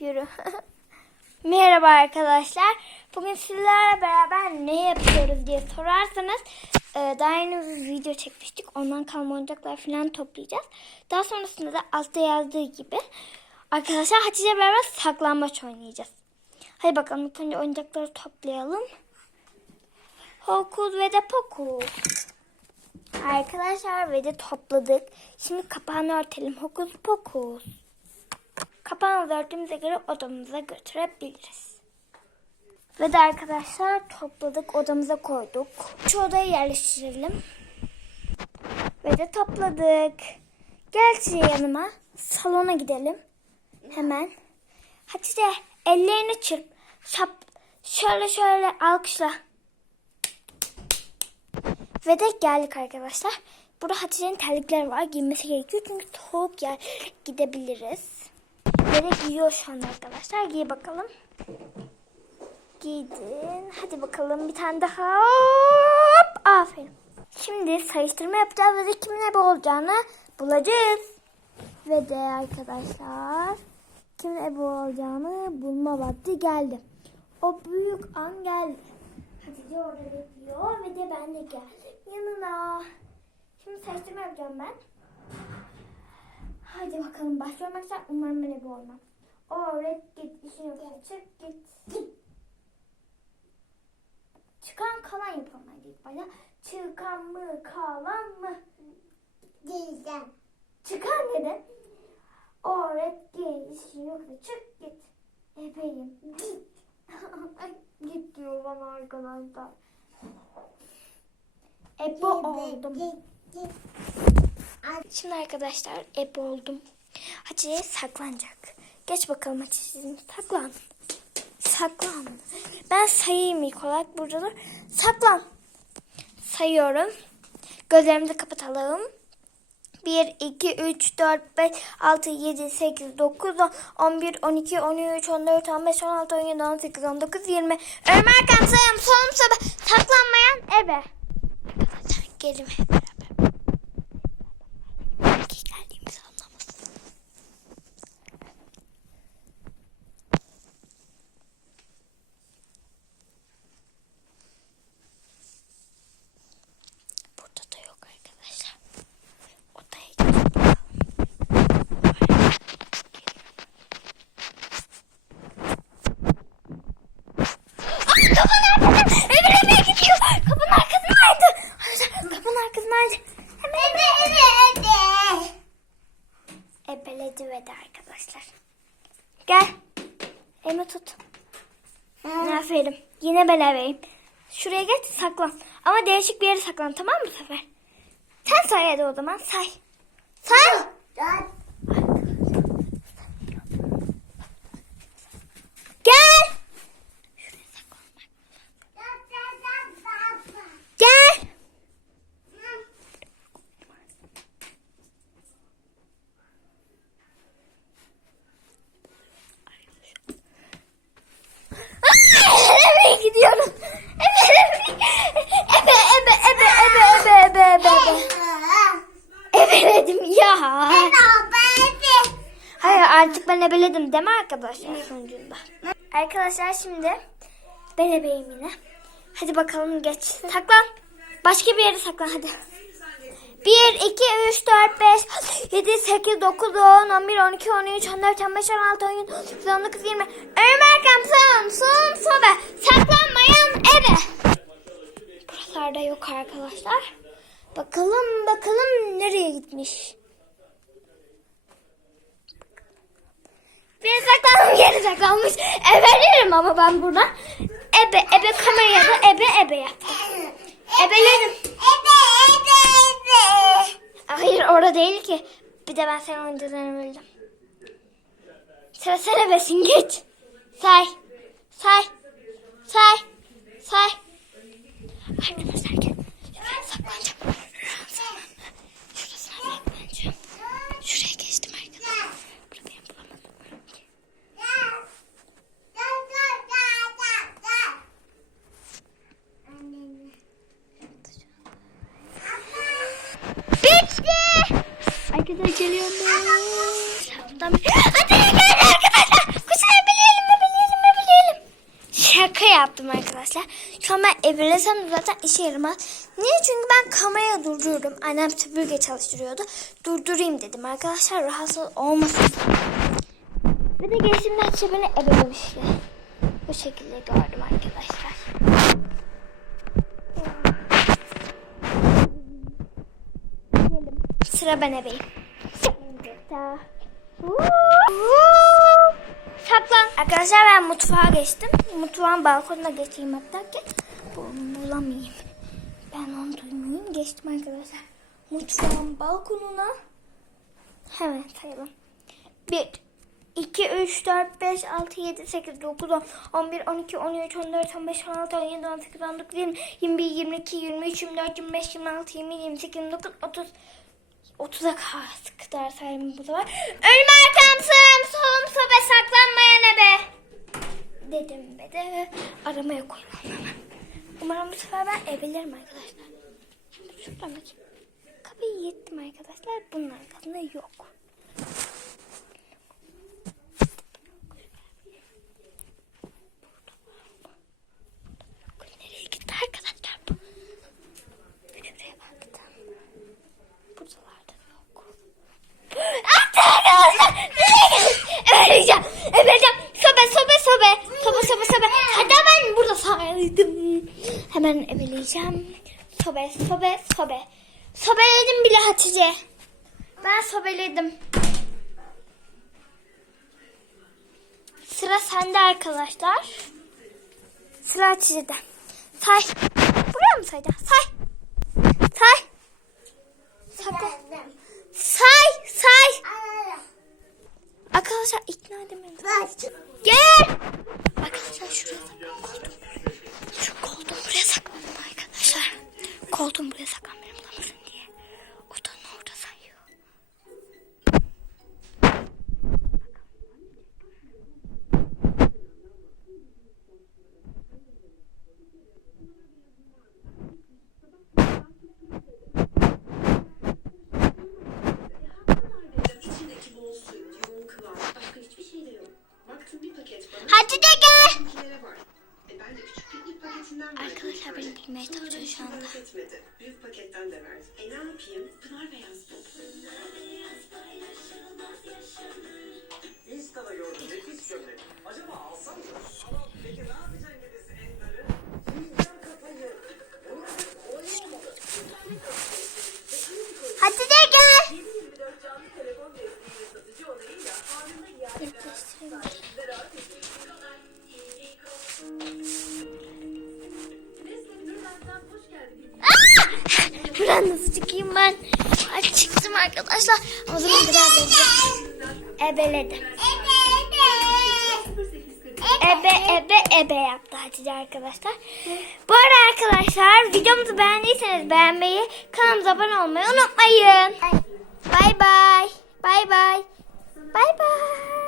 Yürü. Merhaba arkadaşlar. Bugün sizlerle beraber ne yapıyoruz diye sorarsanız e, daha yeni bir video çekmiştik. Ondan kalma oyuncaklar falan toplayacağız. Daha sonrasında da altta yazdığı gibi arkadaşlar Hatice beraber saklambaç oynayacağız. Hadi bakalım ilk önce oyuncakları toplayalım. Hokus ve de pokus. Arkadaşlar ve de topladık. Şimdi kapağını örtelim. Hokus pokus. Kapağını örtüğümüze göre odamıza götürebiliriz. Ve de arkadaşlar topladık odamıza koyduk. Şu odaya yerleştirelim. Ve de topladık. Gel Hatice yanıma. Salona gidelim. Hemen. Hatice ellerini çırp. Şap, şöyle şöyle alkışla. Ve de geldik arkadaşlar. Burada Hatice'nin terlikleri var. Giymesi gerekiyor çünkü soğuk yer gidebiliriz. De giyiyor şu an arkadaşlar. Giy bakalım. Giydin. Hadi bakalım bir tane daha. Hop. Aferin. Şimdi sayıştırma yapacağız ve kimin ebe olacağını bulacağız. Ve de arkadaşlar kimin ebe olacağını bulma vakti geldi. O büyük an geldi. Hatice orada bekliyor ve de ben de geldim yanına. Şimdi sayıştırma yapacağım ben. Hadi bakalım başlıyorum arkadaşlar. Umarım ben ebe olmam. O red git işin yok. Çık git. Git. Çıkan kalan yapalım hadi ilk başta. Çıkan mı kalan mı? Diyeceğim. Çıkan dedi. O red git işin yok. Çık git. Ebeyim. Git. Git diyor bana arkadaşlar. Ebe oldum. Şimdi arkadaşlar ebe oldum. Hatice saklanacak. Geç bakalım Hatice'cim saklan. Saklan. Ben sayayım ilk olarak burada da. Saklan. Sayıyorum. Gözlerimizi de kapatalım. 1, 2, 3, 4, 5, 6, 7, 8, 9, 10, 11, 12, 13, 14, 15, 16, 17, 18, 19, 20. Ömer Hakan sayalım. Solum sobe. Saklanmayan ebe. Gelin hep beraber. Belki geldiğimizi anlamasın. Burada da yok arkadaşlar. Odaya gidelim. Aa, kapının arkasında. Emir Emir gidiyor. Kapının arkasındaydı. Arkadaşlar kapının arkasındaydı. Hemen Ebe ebe ebe. Ebeledi ve de arkadaşlar. Gel. Elimi tut. Aferin. Yine ben ebeyim. Şuraya geç saklan. Ama değişik bir yere saklan tamam mı bu sefer? Sen say hadi o zaman say. Say. Artık ben ebeledim mi arkadaşlar sonucunda? Arkadaşlar şimdi ben ebeyim yine. Hadi bakalım geç. Saklan. Başka bir yere saklan hadi. 1, 2, 3, 4, 5, 7, 8, 9, 10, 11, 12, 13, 14, 15, 16, 17, 18, 19, 20. Ömer Kamsan, son sobe. Saklanmayan ebe. Buralarda yok arkadaşlar. Bakalım bakalım nereye gitmiş. Bir saklandım geri saklanmış. Ebelerim ama ben buradan. Ebe ebe kameraya da ebe ebe yaparım. Ebelerim. Ebe ebe ebe. Hayır orada değil ki. Bir de ben senin oyuncularını bildim. Sıra sen ebesin geç. Say. Say. Say. Say. Arkadaşlar Ne geliyor Hadi gelin arkadaşlar. Kuşlar bileyelim mi bileyelim mi bileyelim. Şaka yaptım arkadaşlar. Şu an ben evrelesem zaten işe yaramaz. Niye? Çünkü ben kamerayı durduruyorum. Annem süpürge çalıştırıyordu. Durdurayım dedim arkadaşlar. Rahatsız olmasın. Bir de gelişimden çebeni ebelemişler. Bu şekilde gördüm arkadaşlar. Sıra ben ebeyim. Saklan. Arkadaşlar ben mutfağa geçtim. Mutfağın balkonuna geçeyim hatta ki bu- bulamayayım. Ben onu duymayayım. Geçtim arkadaşlar. Mutfağın balkonuna hemen sayalım. 1, 2, 3, 4, 5, 6, 7, 8, 9, 10, 11, 12, 13, 14, 15, 16, 17, 18, 19, 20, 21, 22, 23, 24, 25, 26, 27, 28, 29, 30, 30'a kadar sayayım bu sefer. Önüm arkam sağım solum sobe saklanmayan ebe. Dedim ve de aramaya koyuyorum hemen. Umarım bu sefer ben ebelerim arkadaşlar. Şuradan bakayım. Kapıyı yettim arkadaşlar. Bunun arkasında yok. Nereye gitti arkadaşlar bu? Şuraya baktım. Buralarda yok. Arkadaşlar! Öleceğim! Öleceğim! Sobe sobe sobe! Sobe sobe sobe! Hatta ben burada saydım. Hemen ebeleyeceğim. Sobe sobe sobe. Sobeledim bile Hatice. Ben sobeledim. Sıra sende arkadaşlar. Sıra Hatice'de. Say. Buraya mı sayacaksın? Say. Say. Sakla. Say. Say. Arkadaşlar ikna edemedim. Buradan nasıl çıkayım ben? Ay çıktım arkadaşlar. O zaman biraz ebeledim. Ebe ebe ebe yaptı Hatice arkadaşlar. Bu arada arkadaşlar videomuzu beğendiyseniz beğenmeyi, kanalımıza abone olmayı unutmayın. Bay bay. Bay bay. Bay bay.